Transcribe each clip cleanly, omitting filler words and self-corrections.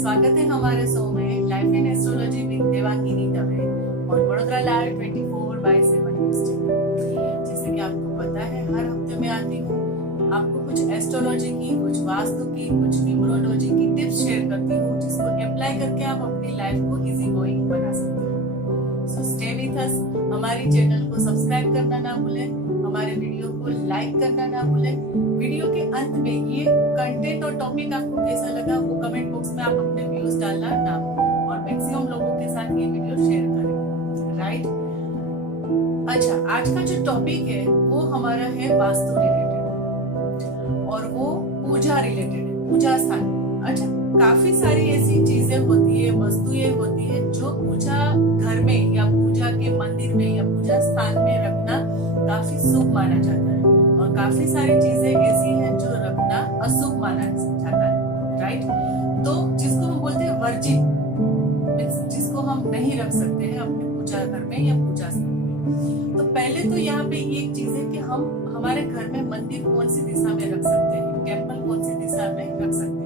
स्वागत है हमारे शो में life in astrology with Devangini Dave और वडोदरा लाइव 24/7 न्यूज़ चैनल। जैसे कि आपको पता है, हर हफ्ते में आती हूँ, आपको कुछ एस्ट्रोलॉजी की, कुछ वास्तु की, कुछ न्यूमरोलॉजी की टिप्स शेयर करती हूँ, जिसको अप्लाई करके आप अपनी लाइफ को इजी गोइंग बना सकते हो। So stay with us. हमारी चैनल को सब्सक्राइब करना ना भूलें, हमारे वीडियो को लाइक करना ना भूलें। वीडियो के अंत में ये कंटेंट और टॉपिक आपको कैसा लगा वो कमेंट बॉक्स में आप अपने व्यूज डालना ना भूलें और मैक्सिमम लोगों के साथ ये वीडियो शेयर करें। राइट? अच्छा, आज का जो टॉपिक है वो हमारा है वास्तु रिलेटेड और वो पूजा रिलेटेड है, पूजा स्थान। अच्छा, काफी सारी ऐसी चीजें होती है, वस्तुएं होती है जो पूजा घर में या पूजा के मंदिर में या पूजा स्थान में रखना काफी शुभ माना जाता है और काफी सारी चीजें ऐसी हैं जो रखना अशुभ माना जाता है। राइट? तो जिसको हम बोलते हैं वर्जित, जिसको हम नहीं रख सकते हैं अपने पूजा घर में या पूजा स्थान में। तो पहले तो यहाँ पे एक चीज है कि हम हमारे घर में मंदिर कौन सी दिशा में रख सकते हैं, टेम्पल कौन सी दिशा में रख सकते हैं।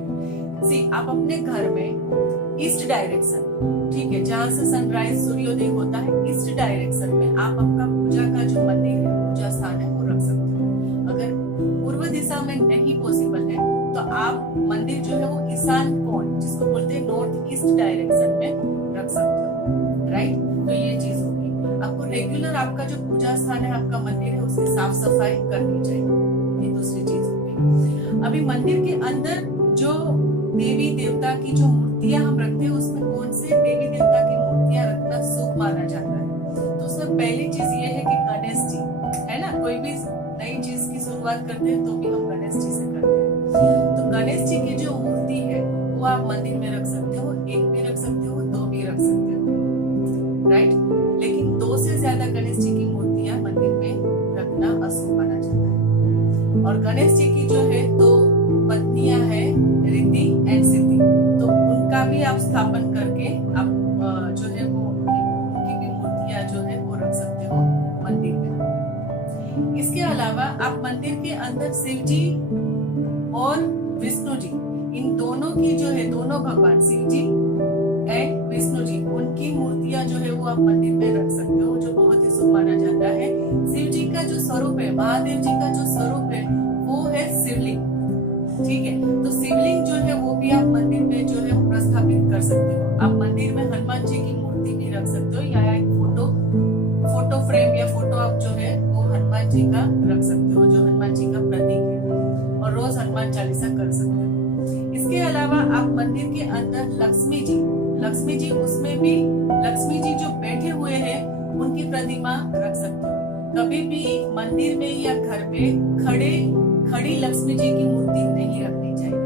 आप अपने घर में ईस्ट डायरेक्शन, ठीक है, जहाँ से सनराइज सूर्योदय होता है, ईस्ट डायरेक्शन में आप आपका पूजा का जो मंदिर है, पूजा स्थान है, वो रख सकते हो। अगर पूर्व दिशा में नहीं पॉसिबल है तो आप मंदिर जो है वो ईशान कोण, जिसको बोलते हैं नॉर्थ ईस्ट डायरेक्शन में रख सकते हो। राइट? तो ये चीज होगी। आपको रेगुलर आपका जो पूजा स्थान है, आपका मंदिर है, उसकी साफ सफाई करनी चाहिए। ये दूसरी चीज होगी। अभी मंदिर के अंदर जो देवी देवता की जो मूर्तियां हम रखते हैं, उसमें कौन से देवी देवता की मूर्तियां रखना शुभ माना जाता है? तो उसमें पहली चीज ये है कि गणेश जी, है ना, कोई भी नई चीज की शुरुआत करते हैं तो भी हम गणेश जी से करते हैं। तो गणेश जी की जो मूर्ति है वो आप मंदिर में रख सकते हो, एक भी रख सकते हो, दो भी रख सकते हो। राइट? लेकिन दो से ज्यादा गणेश जी की मूर्तियां मंदिर में रखना अशुभ माना जाता है। और गणेश जी की जो है दो पत्नियां हैं, रिद्धि एंड सिद्धि, तो उनका भी आप स्थापन करके आप जो है वो उनकी भी मूर्तियां जो है वो रख सकते हो मंदिर में। इसके अलावा आप मंदिर के अंदर शिव जी और विष्णु जी, इन दोनों की जो है, दोनों भगवान शिव जी एंड विष्णु जी, उनकी मूर्तियां जो है वो आप मंदिर में रख सकते हो, जो बहुत ही शुभ माना जाता है। शिव जी का जो स्वरूप है, महादेव जी का जो स्वरूप है वो है शिवलिंग। ठीक है? तो शिवलिंग जो है वो भी आप मंदिर में जो है प्रस्थापित कर सकते हो। आप मंदिर में हनुमान जी की मूर्ति भी रख सकते हो या एक फोटो फ्रेम या फोटो आप जो है वो हनुमान जी का रख सकते हो, जो हनुमान जी का प्रतीक है, और रोज हनुमान चालीसा कर सकते हो। इसके अलावा आप मंदिर के अंदर लक्ष्मी जी, उसमें भी लक्ष्मी जी जो बैठे हुए हैं उनकी प्रतिमा रख सकते हो। कभी भी मंदिर में या घर पे खड़ी लक्ष्मी जी की मूर्ति नहीं रखनी चाहिए।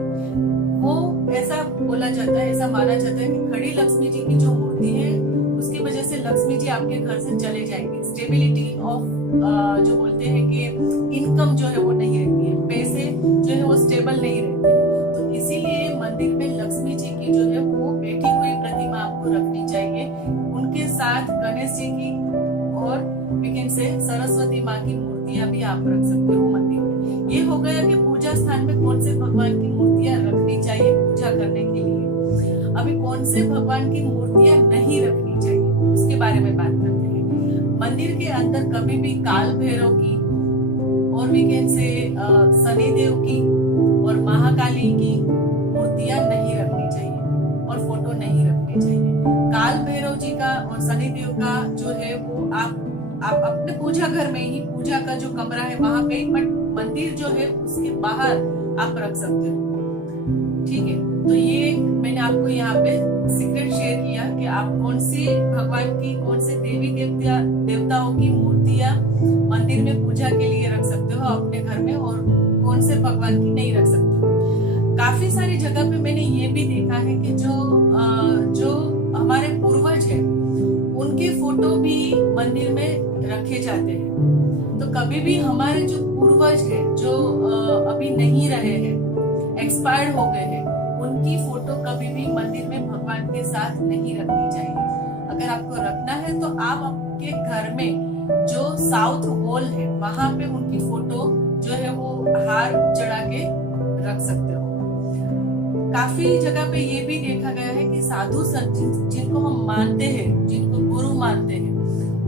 वो ऐसा बोला जाता है, ऐसा माना जाता है कि खड़ी लक्ष्मी जी की जो मूर्ति है उसकी वजह से लक्ष्मी जी आपके घर से चले जाएंगे। स्टेबिलिटी ऑफ जो बोलते हैं कि इनकम जो है वो नहीं रहती है, पैसे जो है वो स्टेबल नहीं रहते हैं। तो इसीलिए मंदिर में लक्ष्मी जी की जो है वो बैठी हुई प्रतिमा आपको रखनी चाहिए। उनके साथ गणेश जी की और वीकेंड से सरस्वती माँ की मूर्तियां भी आप रख सकते हो मंदिर में। ये हो गया कि पूजा स्थान में कौन से भगवान की मूर्तियां रखनी चाहिए पूजा करने के लिए। अभी कौन से भगवान की मूर्तियां नहीं रखनी चाहिए उसके बारे में बात करते हैं। मंदिर के अंदर कभी भी काल भैरव की और वीकेंड से शनिदेव की और महाकाली की मूर्तियां नहीं रखनी चाहिए और फोटो नहीं रखनी चाहिए। काल भैरव जी का और शनिदेव का जो है वो आप अपने पूजा घर में ही, पूजा का जो कमरा है वहां पे, बट मंदिर जो है उसके बाहर आप रख सकते हो। ठीक है? तो ये मैंने आपको यहाँ पे सीक्रेट शेयर किया कि आप कौन सी भगवान की, कौन से देवी देवताओं की मूर्तियां मंदिर में पूजा के लिए रख सकते हो अपने घर में और कौन से भगवान की नहीं रख सकते हो। काफी सारी जगह पे मैंने ये भी देखा है कि जो हमारे पूर्वज है उनके फोटो भी मंदिर में रखे जाते हैं। तो कभी भी हमारे जो पूर्वज है, जो अभी नहीं रहे हैं, एक्सपायर्ड हो गए हैं, उनकी फोटो कभी भी मंदिर में भगवान के साथ नहीं रखनी चाहिए। अगर आपको रखना है तो आप आपके घर में जो साउथ वॉल है वहां पे उनकी फोटो जो है वो हार चढ़ा के रख सकते हो। काफी जगह पे ये भी देखा गया है कि साधु संत जिनको हम मानते हैं, जिनको गुरु मानते हैं,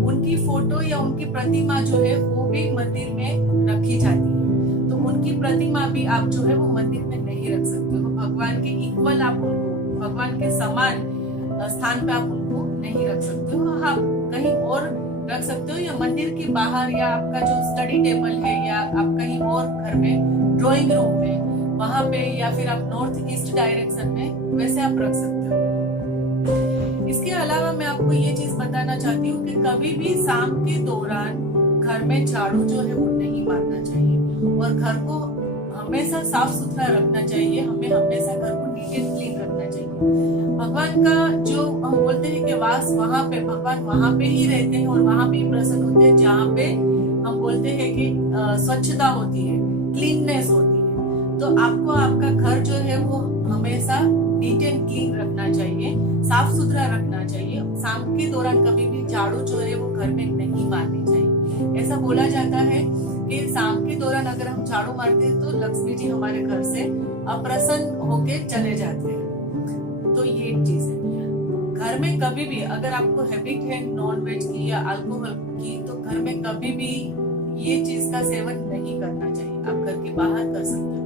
उनकी फोटो या उनकी प्रतिमा जो है वो भी मंदिर में रखी जाती है। तो उनकी प्रतिमा भी आप जो है वो मंदिर में नहीं रख सकते हो। भगवान के इक्वल आप उनको, भगवान के समान स्थान पे आप उनको नहीं रख सकते हो। हाँ, कहीं और रख सकते हो, या मंदिर के बाहर, या आपका जो स्टडी टेबल है, या आप कहीं और घर में ड्राइंग रूम में वहां पे, या फिर आप नॉर्थ ईस्ट डायरेक्शन में वैसे आप रख सकते हो। इसके अलावा मैं आपको ये चीज बताना चाहती हूँ कि कभी भी शाम के दौरान घर में झाड़ू जो है वो नहीं मारना चाहिए, और घर को हमेशा साफ सुथरा रखना चाहिए। हमें हमेशा घर को नीट एंड क्लीन रखना चाहिए। भगवान का जो हम बोलते हैं कि वास वहां पे, भगवान वहां पे ही रहते हैं और वहां पे ही प्रसन्न होते हैं जहाँ पे हम बोलते हैं कि स्वच्छता होती है, क्लीननेस होती है। तो आपको आपका घर जो है वो हमेशा नीट एंड क्लीन रखना चाहिए, साफ सुथरा रखना चाहिए। शाम के दौरान कभी भी झाड़ू जो है वो घर में नहीं मारनी चाहिए। ऐसा बोला जाता है कि शाम के दौरान अगर हम झाड़ू मारते हैं तो लक्ष्मी जी हमारे घर से अप्रसन्न होके चले जाते हैं। तो ये एक चीज है। घर में कभी भी अगर आपको हैबिट है नॉन वेज की या अल्कोहल की, तो घर में कभी भी ये चीज का सेवन नहीं करना चाहिए। आप घर के बाहर कर सकते हो।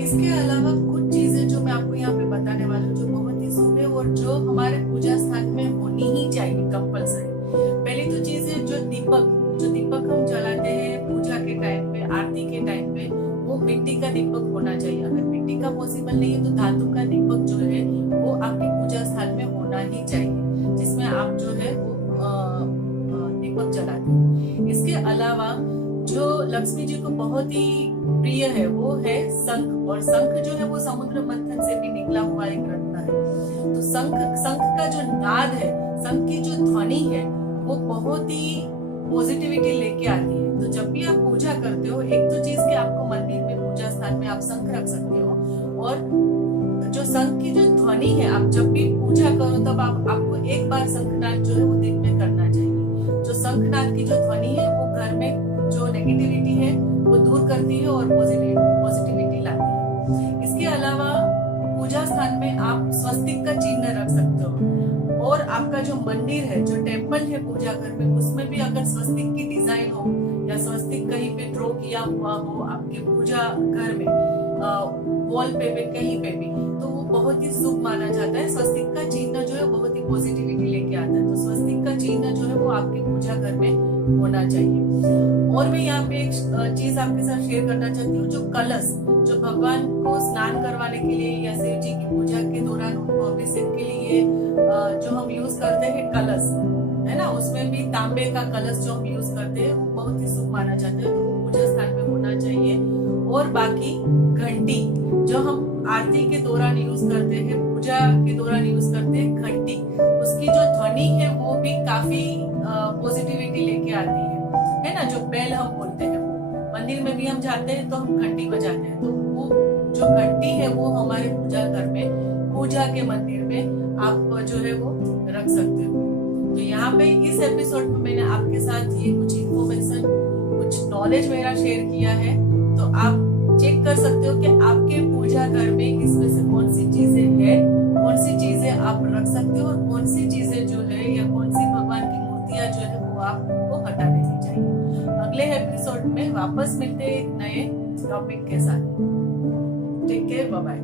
इसके अलावा कुछ चीजें जो मैं आपको यहाँ पे बताने वाली हूँ जो बहुत ही शुभ है और जो हमारे पूजा स्थान में होनी ही चाहिए कंपल्सरी। पहली तो चीज है जो दीपक हम जलाते हैं पूजा के टाइम पे, आरती के टाइम पे, वो मिट्टी का दीपक होना चाहिए। अगर मिट्टी का पॉसिबल नहीं है तो धातु का दीपक जो है वो आपके पूजा स्थान में होना ही चाहिए, जिसमें आप जो है वो दीपक जलाते हैं। इसके अलावा जो लक्ष्मी जी को बहुत ही प्रिय है वो है शंख, और शंख जो है वो समुद्र मंथन से भी निकला हुआ एक रत्न है। तो शंख का जो नाद है, शंख की जो ध्वनि है वो बहुत ही पॉजिटिविटी लेके आती है। तो जब भी आप पूजा करते हो, एक तो चीज कि आपको मंदिर में पूजा स्थान में आप शंख रख सकते हो, और जो शंख की जो ध्वनि है, आप जब भी पूजा करो तब आपको एक बार शंखनाद जो है वो दिन में करना चाहिए। जो शंखनाद की जो ध्वनि है वो घर में जो नेगेटिविटी है वो दूर करती है और पॉजिटिविटी लाती है। इसके अलावा पूजा स्थान में आप स्वस्तिक का चिन्ह रख सकते हो, और आपका जो मंदिर है, जो टेम्पल है पूजा घर में, उसमें भी अगर स्वस्तिक की डिजाइन हो या स्वस्तिक कहीं पे ड्रॉ किया हुआ हो आपके पूजा घर में, वॉल पे कहीं पे भी, तो वो बहुत ही शुभ माना जाता है। स्वस्तिक का चिन्ह जो है बहुत ही पॉजिटिविटी लेके आता है। तो स्वस्तिक का चिन्ह जो है वो आपके पूजा घर में होना चाहिए। और मैं यहाँ पे एक चीज आपके साथ शेयर करना चाहती हूँ, जो कलश, जो भगवान को स्नान करवाने के लिए या शिव जी की पूजा के दौरान उनको अभिषेक के लिए जो हम यूज करते हैं कलश, है ना, उसमें भी तांबे का कलश जो हम यूज करते हैं वो बहुत ही शुभ माना जाता है। तो वो पूजा स्थान में होना चाहिए। और बाकी घंटी जो हम आरती के दौरान यूज करते हैं, पूजा के दौरान यूज करते हैं घंटी, उसकी जो ध्वनि है वो भी काफी पॉजिटिविटी लेके आती है ना। जो बेल हम बोलते हैं, वो मंदिर में भी हम जाते हैं तो हम घंटी बजाते हैं, तो वो जो घंटी है वो हमारे पूजा घर में, पूजा के मंदिर में आप जो है वो रख सकते हो। तो यहाँ पे इस एपिसोड में मैंने आपके साथ ये कुछ इन्फॉर्मेशन, कुछ नॉलेज मेरा शेयर किया है। तो आप चेक कर सकते हो कि आपके पूजा घर में इसमें से कौन सी चीजें हैं, कौन सी चीजें आप रख सकते हो, और कौन सी चीजें जो है या कौन सी भगवान की मूर्तियां जो है वो आपको हटा देनी चाहिए। अगले एपिसोड में वापस मिलते हैं एक नए टॉपिक के साथ। Take care, bye bye.